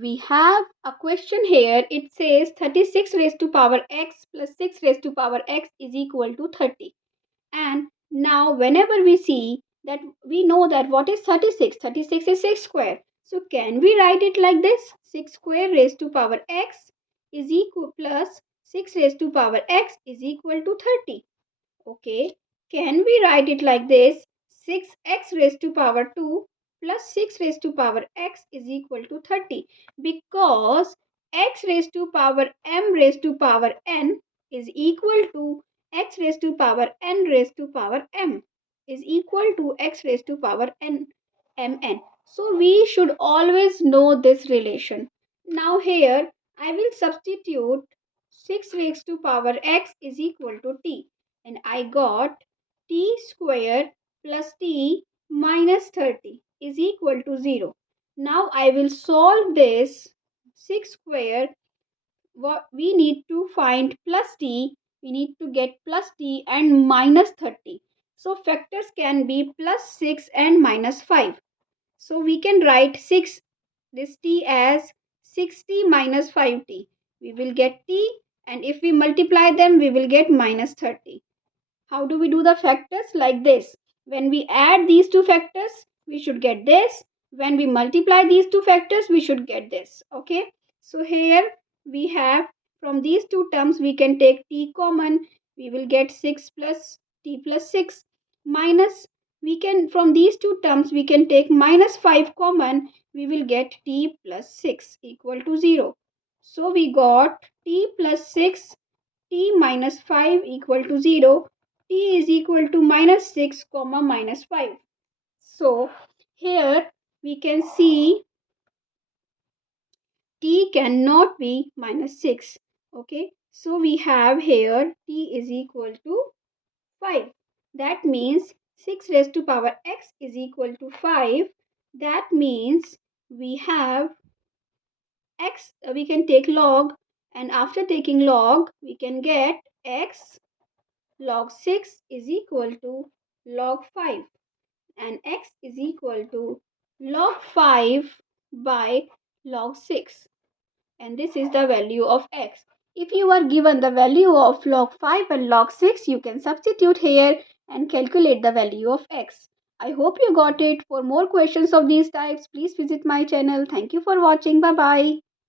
we have a question here. It says 36 raised to power x plus 6 raised to power x is equal to 30. And now whenever we see that, we know that what is 36? 36 is 6 square. So can we write it like this? 6 square raised to power x is equal plus 6 raised to power x is equal to 30. Okay, can we write it like this? 6x raised to power 2 plus 6 raised to power x is equal to 30, because x raised to power m raised to power n is equal to x raised to power n raised to power m is equal to x raised to power n mn. So we should always know this relation. Now here I will substitute 6 raised to power x is equal to t, and I got t square plus t minus 30 is equal to 0. Now I will solve this. 6 square, what we need to find plus t, we need to get plus t and minus 30. So factors can be plus 6 and minus 5. So we can write 6 this t as 6t minus 5t. We will get t, and if we multiply them we will get minus 30. How do we do the factors? Like this. When we add these two factors, we should get this. When we multiply these two factors, we should get this. Okay. So here we have, from these two terms, we can take t common. We will get 6 plus t plus 6 minus, we can, from these two terms, we can take minus 5 common. We will get t plus 6 equal to 0. So we got t plus 6, t minus 5 equal to 0, t is equal to minus 6 comma minus 5. So here we can see t cannot be minus 6. Okay, so we have here t is equal to 5. That means 6 raised to power x is equal to 5. That means we have x, we can take log, and after taking log we can get x log 6 is equal to log 5, and x is equal to log 5 by log 6, and this is the value of x. If you are given the value of log 5 and log 6, you can substitute here and calculate the value of x. I hope you got it. For more questions of these types, please visit my channel. Thank you for watching. Bye bye.